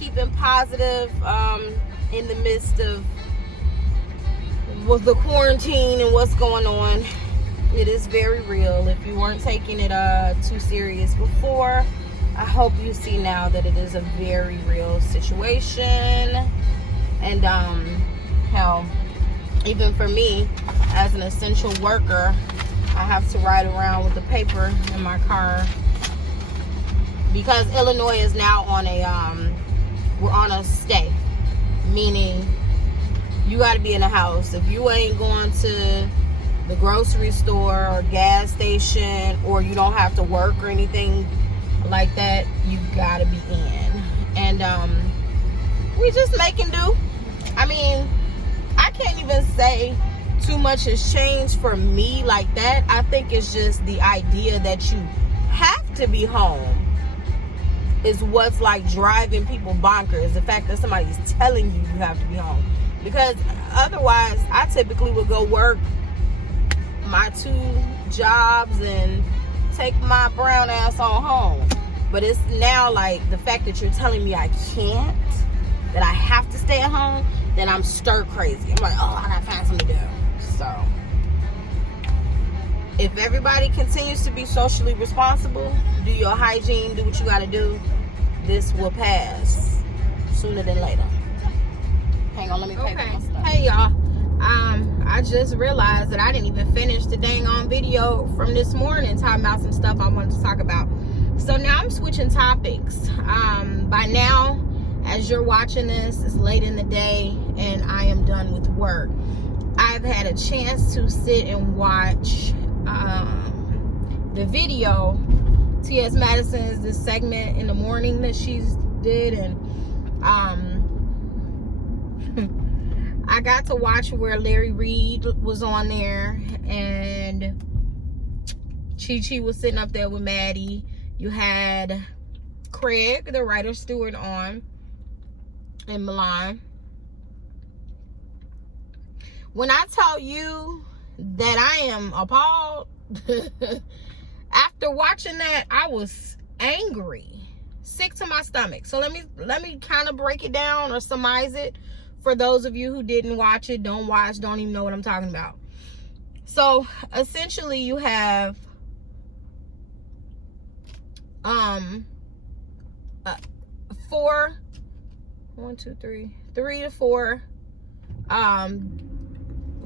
keeping positive in the midst of the quarantine and what's going on. It is very real. If you weren't taking it too serious before, I hope you see now that it is a very real situation. And hell, even for me as an essential worker, I have to ride around with the paper in my car because Illinois is now on we're on a stay, meaning you got to be in the house. If you ain't going to the grocery store or gas station, or you don't have to work or anything like that, you got to be in. And we just making do. I mean, I can't even say too much has changed for me like that. I think it's just the idea that you have to be home is what's like driving people bonkers. The fact that somebody's telling you have to be home. Because otherwise, I typically would go work my 2 jobs and take my brown ass on home. But it's now like the fact that you're telling me I can't, that I have to stay at home, then I'm stir crazy. I'm like, oh, I gotta find something to do. So if everybody continues to be socially responsible, do your hygiene, do what you gotta do, this will pass sooner than later. Hang on, let me pay for my stuff. Hey y'all, I just realized that I didn't even finish the dang on video from this morning talking about some stuff I wanted to talk about. So now I'm switching topics. By now, as you're watching this, it's late in the day and I am done with work. I've had a chance to sit and watch the video. T.S. Madison's this segment in the morning that she did, and I got to watch where Larry Reid was on there, and Chi was sitting up there with Maddie. You had Craig, the writer steward, on, in Milan. When I tell you that I am appalled, after watching that, I was angry, sick to my stomach. So let me kind of break it down or surmise it for those of you who didn't watch it, don't watch, don't even know what I'm talking about. So essentially, you have three to four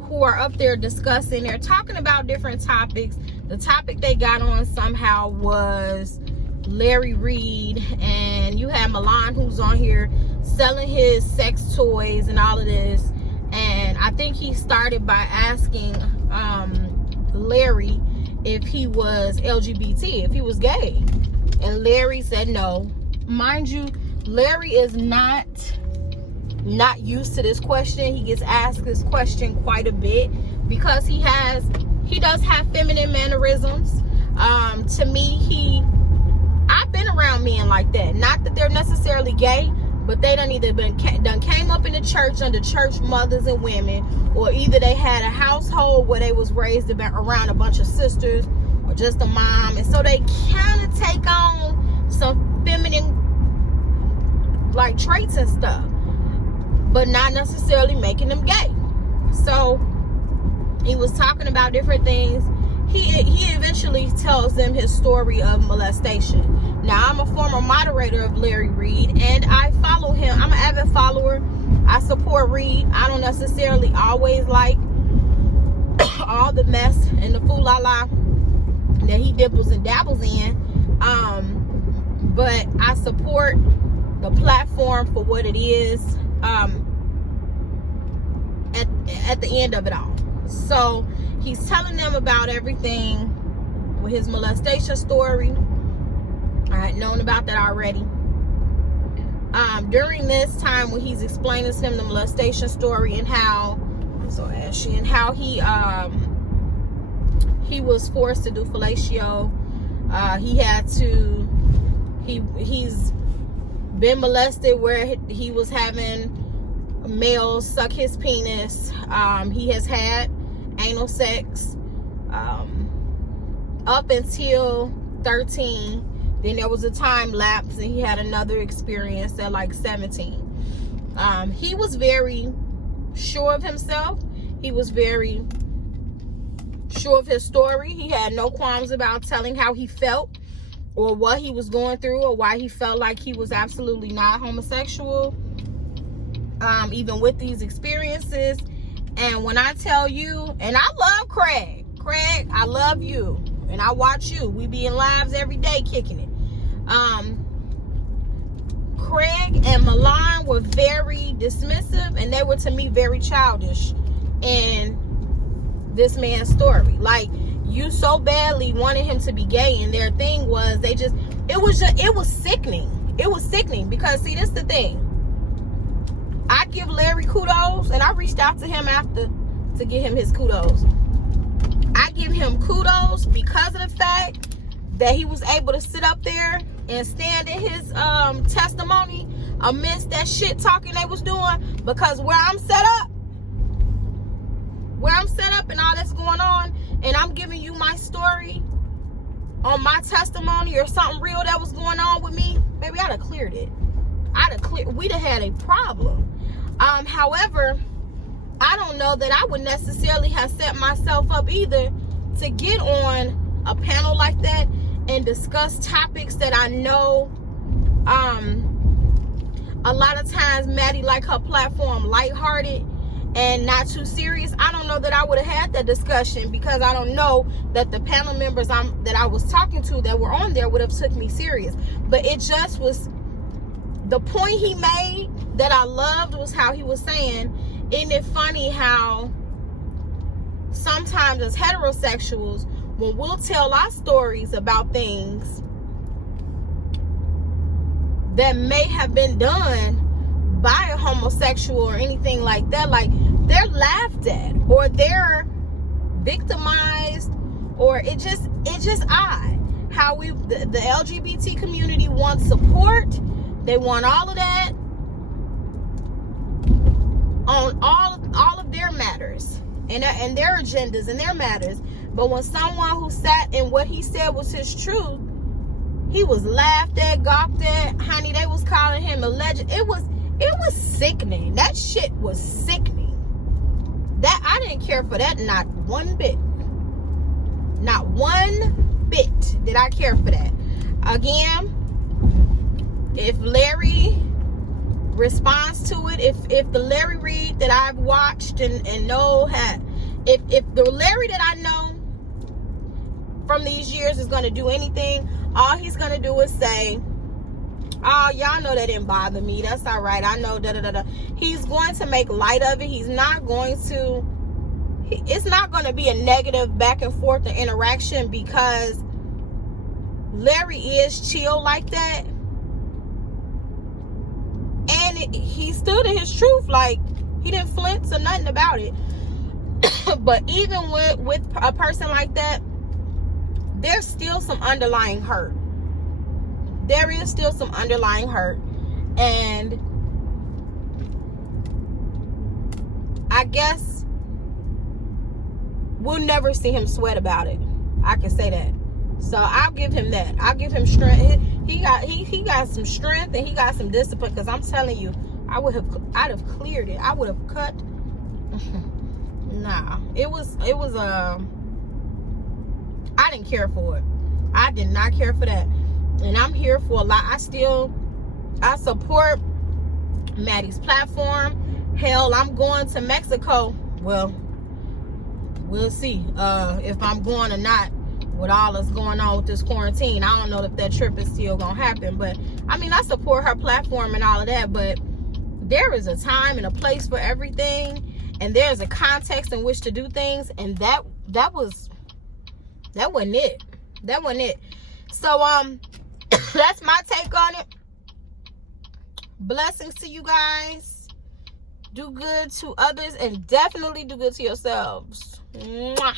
who are up there discussing. They're talking about different topics. The topic they got on somehow was Larry Reid, and you have Milan, who's on here selling his sex toys and all of this. And I think he started by asking Larry if he was LGBT, if he was gay, and Larry said no. Mind you, Larry is not used to this question. He gets asked this question quite a bit because he does have feminine mannerisms. To me, I've been around men like that. Not that they're necessarily gay, but they done either came up in the church under church mothers and women, or either they had a household where they was raised around a bunch of sisters or just a mom, and so they kind of take on some feminine like traits and stuff, but not necessarily making them gay. So he was talking about different things. He eventually tells them his story of molestation. Now, I'm a former moderator of Larry Reid, and I follow him. I'm an avid follower. I support Reid. I don't necessarily always like all the mess and the fool-la-la that he dibbles and dabbles in. But I support the platform for what it is at the end of it all. So he's telling them about everything with his molestation story. I had known about that already. During this time when he's explaining to him the molestation story and how he was forced to do fellatio. He's been molested where he was having males suck his penis. He has had anal sex up until 13. Then there was a time lapse, and he had another experience at like 17. He was very sure of himself. He was very sure of his story. He had no qualms about telling how he felt or what he was going through or why he felt like he was absolutely not homosexual, even with these experiences. And when I tell you, and I love Craig, I love you, and I watch you. We be in lives every day kicking it. Craig and Milan were very dismissive, and they were, to me, very childish in this man's story. Like, you so badly wanted him to be gay, and their thing was it was sickening. It was sickening because, see, this is the thing. I give Larry kudos, and I reached out to him after to give him his kudos. I give him kudos because of the fact that he was able to sit up there and stand in his testimony amidst that shit talking they was doing. Because where I'm set up and all that's going on, and I'm giving you my story on my testimony or something real that was going on with me, maybe I'd have cleared it. We'd have had a problem. However, I don't know that I would necessarily have set myself up either to get on a panel like that and discuss topics that I know a lot of times Maddie like her platform lighthearted and not too serious. I don't know that I would have had that discussion because I don't know that the panel members that I was talking to that were on there would have took me serious. But it just was, the point he made that I loved was how he was saying, isn't it funny how sometimes as heterosexuals, when we'll tell our stories about things that may have been done by a homosexual or anything like that, like, they're laughed at or they're victimized, or it just odd how the LGBT community wants support. They want all of that on all of their matters and their agendas and their matters. But when someone who sat in what he said was his truth, he was laughed at, gawked at. Honey, they was calling him a legend. It was sickening. That shit was sickening. That I didn't care for that, not one bit. Not one bit did I care for that. Again, if Larry responds to it, if the Larry Reid that I've watched and know if the Larry that I know from these years is going to do anything, all he's going to do is say, oh, y'all know that didn't bother me, that's all right, I know, He's going to make light of it. He's not going to, it's not going to be a negative back and forth interaction, because Larry is chill like that. And he stood in his truth. Like, he didn't flinch or nothing about it. But even with a person like that, there's still some underlying hurt. There is still some underlying hurt. And I guess we'll never see him sweat about it. I can say that. So I'll give him that. I'll give him strength. He got some strength and he got some discipline, because I'm telling you, I'd have cleared it. I would have cut. Nah, it was I didn't care for it. I did not care for that. And I'm here for a lot. I support Maddie's platform. Hell, I'm going to Mexico. Well, we'll see if I'm going or not with all that's going on with this quarantine. I don't know if that trip is still gonna happen, but I mean, I support her platform and all of that, but there is a time and a place for everything, and there's a context in which to do things, and that wasn't it. That wasn't it. So that's my take on it. Blessings to you guys. Do good to others and definitely do good to yourselves. Mwah.